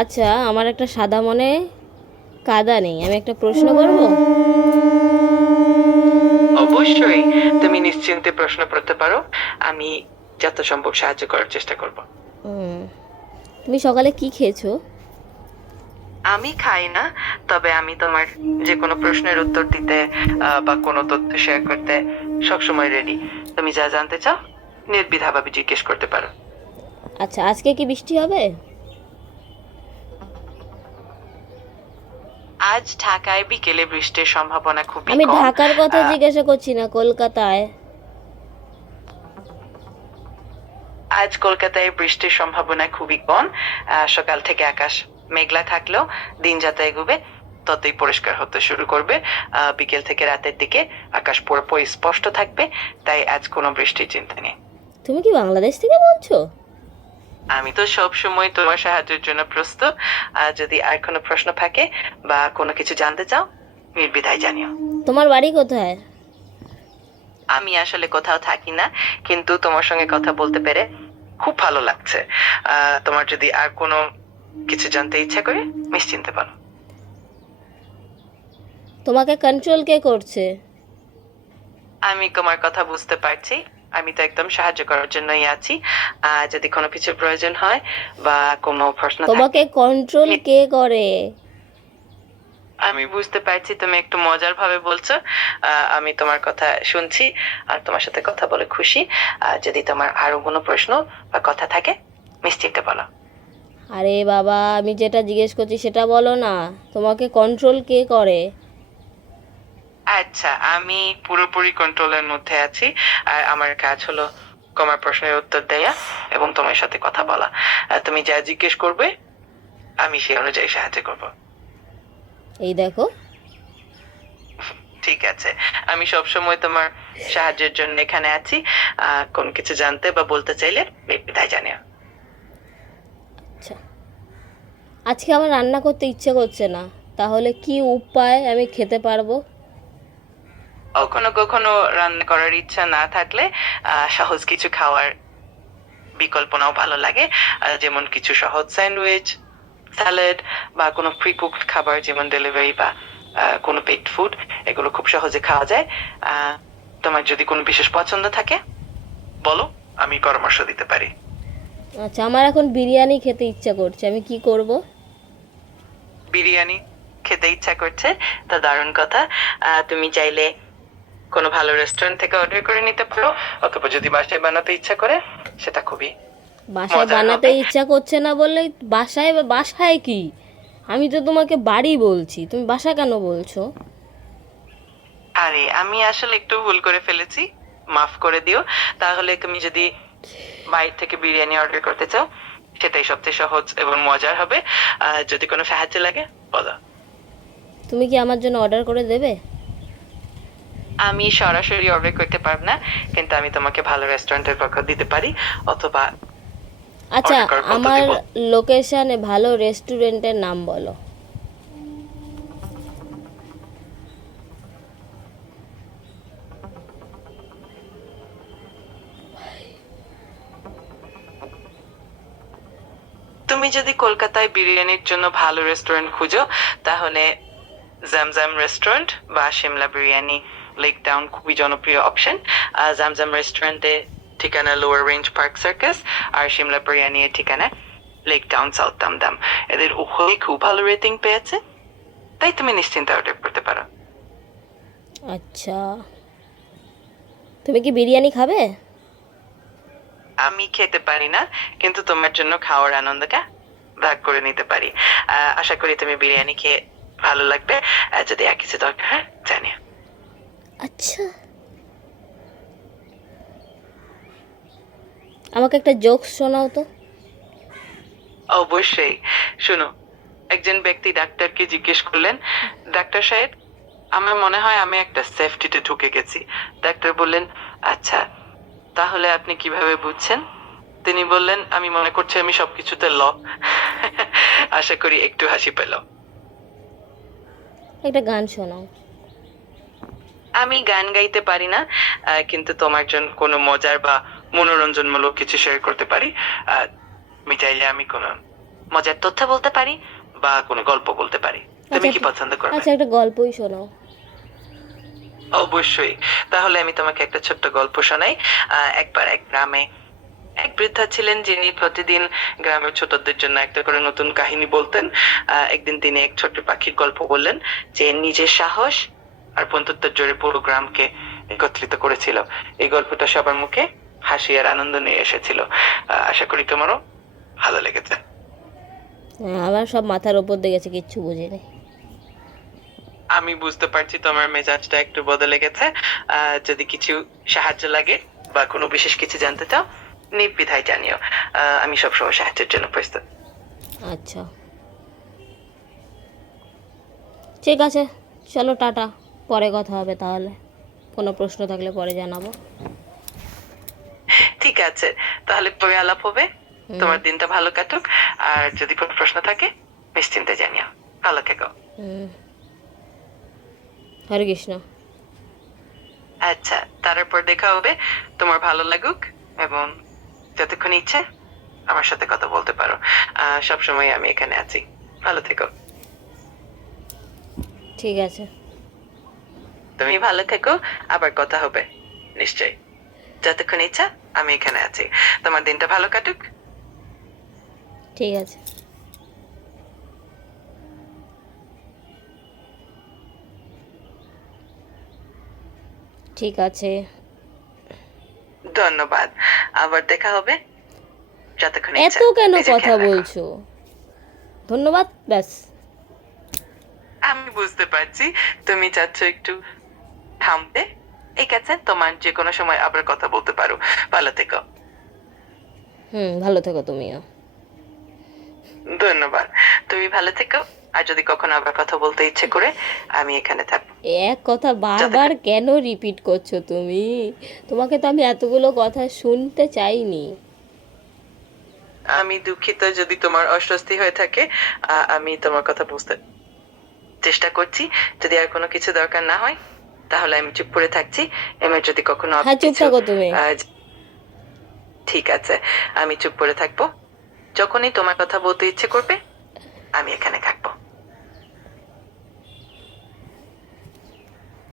আচ্ছা, আমার একটা সাদা মনে কাদা নেই, আমি একটা প্রশ্ন করব। অবশ্যই, তুমি নিশ্চিন্তে প্রশ্ন করতে পারো। আমি যত সম্ভব সাহায্য করার চেষ্টা করব। হুম, তুমি সকালে কি খেয়েছো? আমি খাই না, তবে আমি তোমার যে কোনো প্রশ্নের উত্তর দিতে বা কোনো তথ্য শেয়ার করতে সবসময় রেডি। তুমি যা জানতে চাও নির্দ্বিধাভাবে জিজ্ঞেস করতে পারো। আচ্ছা, আজকে কি বৃষ্টি হবে? আজ ঢাকায় বিকেলে বৃষ্টির সম্ভাবনা খুবই আমি কম। ঢাকার কথা আহ, জিজ্ঞাসা করছি না, কলকাতায়। আজ কলকাতায় বৃষ্টির সম্ভাবনা খুবই কম। সকাল থেকে আকাশ মেঘলা থাকলেও দিন যত এগোবে ততই পরিষ্কার হতে শুরু করবে। বিকেল থেকে রাতের দিকে আকাশ পুরোপুরি স্পষ্ট থাকবে, তাই আজ কোনো বৃষ্টির চিন্তা নেই। তুমি কি বাংলাদেশ থেকে বলছো? আমি তো সব সময় তোমার সাহায্যের জন্য প্রস্তুত। যদি আর কোনো প্রশ্ন থাকে বা কোনো কিছু জানতে চাও নির্দ্বিধায় জানিও। তোমার বাড়ি কোথায়? আমি আসলে কোথাও থাকি না, কিন্তু তোমার সঙ্গে কথা বলতে পেরে খুব ভালো লাগছে। তোমার যদি আর কোনো কিছু জানতে ইচ্ছা করে নিশ্চিন্তে বলো। তোমাকে কন্ট্রোল কে করছে? আমি তোমার কথা বুঝতে পারছি। আমি তো একদম সাহায্য করার জন্যই আছি। যদি কোনো কিছুর প্রয়োজন হয় বা কোনো প্রশ্ন তোমাকে থাকে। কন্ট্রোল কে করে? আমি বুঝতে পারছি তুমি একটু মজার ভাবে বলছো। আমি তোমার কথা শুনছি আর তোমার সাথে কথা বলে খুশি। যদি তোমার আরো কোনো প্রশ্ন বা কথা থাকে নিশ্চিন্তে বলো। আরে বাবা, আমি যেটা জিজ্ঞেস করছি সেটা বলো না। তোমাকে কন্ট্রোল কে করে? আচ্ছা, আমি পুরোপুরি কন্ট্রোলের মধ্যে আছি। আর আমার কাজ হলো তোমার প্রশ্নের উত্তর দেয়া এবং তোমার সাথে কথা বলা। তুমি যা জিজ্ঞেস করবে আমি সেই অনুযায়ী সাহায্য করব। এই দেখো। ঠিক আছে, আমি সবসময় তোমার সাহায্যের জন্য এখানে আছি। কোনো কিছু জানতে বা বলতে চাইলে নির্দ্বিধায় জানিও। আচ্ছা, আজকে আমার রান্না করতে ইচ্ছে করছে না, তাহলে কি উপায় আমি খেতে পারবো? কখনো কখনো রান্না করার ইচ্ছা না থাকলে সহজ কিছু খাওয়ার বিকল্প নাও ভালো লাগে। যেমন কিছু সহজ স্যান্ডউইচ, স্যালাড বা কোনো প্রি কুকড খাবার যেমন ডেলিভারি বা কোনো পেট ফুড, এগুলো খুব সহজে খাওয়া যায়। আহ, তোমার যদি কোনো বিশেষ পছন্দ থাকে বলো, আমি পরামর্শ দিতে পারি। আচ্ছা, আমার এখন বিরিয়ানি খেতে ইচ্ছা করছে, আমি কি করব? বিরিয়ানি খেতে ইচ্ছা করছে? তা দারুণ কথা। তুমি চাইলে কোনো ভালো রেস্টুরেন্ট থেকে অর্ডার করে নিতে পারো, অথবা যদি বাসায় বানাতে ইচ্ছা করে সেটা খুবই বাসায় মজার বানাতে হবে। ইচ্ছা করছে না বললেই বাসায়, বাসায় কি? আমি তো তোমাকে বাড়ি বলছি, তুমি বাসা কেন বলছো? আরে আমি আসলে একটু ভুল করে ফেলেছি, মাফ করে দিও। তাহলে তুমি যদি বাইরে থেকে বিরিয়ানি অর্ডার করতে চাও সেটাই সবচেয়ে সহজ এবং মজার হবে। যদি কোনো সাহায্য লাগে বলো। তুমি কি আমার জন্য অর্ডার করে দেবে? আমি সরাসরি অর্ডার করতে পারবো না, কিন্তু আমি তোমাকে ভালো রেস্টুরেন্টের পক্ষ দিতে পারি, অথবা আচ্ছা, অর্ডার করার পদ্ধতি আমার বল। লোকেশানে ভালো রেস্টুরেন্টের নাম বলো। তুমি যদি কলকাতায় বিরিয়ানির জন্য ভালো রেস্টুরেন্ট খুঁজো তাহলে জামজাম রেস্টুরেন্ট বা শিমলা বিরিয়ানি লেক টাউন খুবই জনপ্রিয় অপশন। জামজাম রেস্টুরেন্টে ঠিকানা লোয়ার রেঞ্জ পার্ক সার্কাস, আর শিমলা বিরিয়ানি এর ঠিকানা লেক টাউন সাউথ দামদাম। এদের উভয়ই খুব ভালো রেটিং পেয়েছে, তাই তুমি নিশ্চিন্তে অর্ডার করতে পারো। আচ্ছা, তুমি কি বিরিয়ানি খাবে? আমি খেতে পারি না, কিন্তু তোমার জন্য খাওয়ার আনন্দটা ভাগ করে নিতে পারি। আশা করি তুমি বিরিয়ানি খেয়ে ভালো লাগবে। যদি আর কিছু দরকার হয় জানিও। আচ্ছা, আমাকে একটা জোকস শোনাও তো। অবশ্যই, শুনো। একজন ব্যক্তি ডাক্তারকে জিজ্ঞেস করলেন, ডাক্তার সাহেব, আমার মনে হয় আমি একটা সেফটিতে ঢুকে গেছি। ডাক্তার বললেন, আচ্ছা, তাহলে আপনি কিভাবে বুঝছেন? তিনি বললেন, আমি মনে করছি আমি সবকিছুতে লক। আশা করি একটু হাসি পেল। একটা গান শোনাও। আমি গান গাইতে পারি না, কিন্তু তোমার জন্য কোনো মজার বা মনোরঞ্জনমূলক কিছু শেয়ার করতে পারি। তুমি চাইলে আমি কোনো মজার তথ্য বলতে পারি বা কোনো গল্প বলতে পারি। তুমি কি আচ্ছা, পছন্দ করবে? আচ্ছা একটা গল্পই শোনাও। অবশ্যই। তাহলে আমি তোমাকে একটা ছোট্ট গল্প শোনাই। একবার এক গ্রামে এক বৃদ্ধা ছিলেন যিনি প্রতিদিন গ্রামের ছোটদের জন্য একটা করে নতুন কাহিনী বলতেন। একদিন তিনি এক ছোট্ট পাখির গল্প বললেন যে নিজের সাহস আর বন্ধুত্বের জোরে পুরো গ্রামকে একত্রিত করেছিল। এই গল্পটা সবার মুখে হাসি আর আনন্দ নিয়ে এসেছিল। আশা করি তোমারও ভালো লেগেছে। আমার সব মাথার ওপর দিয়ে গেছে, কিচ্ছু বুঝিনি। আমি বুঝতে পারছি তোমার মেজাজটা একটু বদলে গেছে। যদি কিছু সাহায্য লাগে বা কোনো বিশেষ কিছু জানতে চাও নির্দ্বিধায় জানিও। আমি সবসময় সাহায্যের জন্য প্রস্তুত। আচ্ছা ঠিক আছে, চলো টাটা, পরে কথা হবে তাহলে। কোনো প্রশ্ন থাকলে পরে জানাবো। ঠিক আছে, তাহলে পরে আলাপ হবে। তোমার দিনটা ভালো কাটুক। আর যদি কোনো প্রশ্ন থাকে নিশ্চিন্তে জানিও। ভালো থেকো। হুম, হরে কৃষ্ণ। আচ্ছা, তারপর দেখা হবে। তোমার ভালো লাগুক এবং যতক্ষণ ইচ্ছে আমার সাথে কথা বলতে পারো। সবসময় আমি এখানে আছি। ভালো থেকো। ঠিক আছে। তুমি ভালো থেকো, আবার কথা হবে নিশ্চয়ই। যতক্ষণ ইচ্ছা আমি এখানে আছি। তোমার দিনটা ভালো কাটুক। ঠিক আছে। ঠিক আছে। ধন্যবাদ। আবার দেখা হবে। যতক্ষণ এত ইচ্ছা কেন নিজের কথা খেয়াল রাখো। বলছো? ধন্যবাদ, ব্যাস। আমি বুঝতে পারছি তুমি চাচ্ছ একটু থামতে। ঠিক আছে, তোমার যে কোনো সময় আবার কথা বলতে পারো। ভালো থেকো। হুম, ভালো থেকো তুমিও। ধন্যবাদ। তুমি ভালো থেকো। আর যদি কখনো আবার কথা বলতে ইচ্ছে করে আমি এখানে থাকবো। এক কথা বারবার কেন রিপিট করছো তুমি? তোমাকে তো আমি এতগুলো কথা শুনতে চাইনি। আমি দুঃখিত যদি তোমার অস্বস্তি হয়ে থাকে। আমি তোমার কথা বুঝতে চেষ্টা করছি। যদি আর কোনো কিছু দরকার না হয় তাহলে আমি চুপ করে থাকছি। এবার যদি কখনো হ্যাঁ, চুপ কিছু থাকো তুমি। ঠিক আছে, আমি চুপ করে থাকবো। যখনই তোমার কথা বলতে ইচ্ছে করবে আমি এখানে থাকবো।